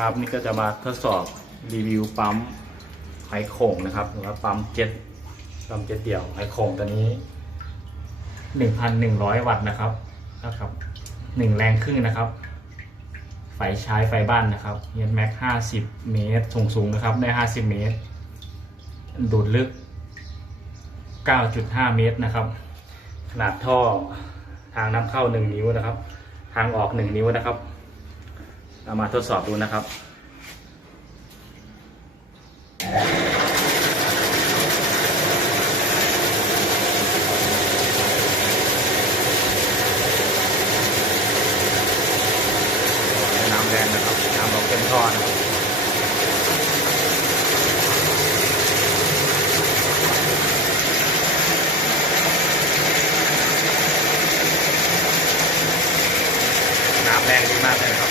ครับนี่ก็จะมาทดสอบรีวิวปั๊มไหโขงนะครับหรือว่าปั๊มเจ็ตปั๊มเจ็ตเดี่ยวไหโขงตัวนี้1,100วัตต์นะครับนะครับหนึ่งแรงครึ่งนะครับ ไฟใช้ไฟบ้านนะครับเฮดแม็ก50เมตรสูงสูงนะครับได้50เมตร ดูดลึก9.5เมตรนะครับ ขนาดท่อทางน้ำเข้า1นิ้วนะครับ ทางออก1นิ้วนะครับ เรามาทดสอบดูนะครับ น้ำแรงนะครับ น้ำออกเต็มท่อนะครับน้ำแรงดีมากเลยครับ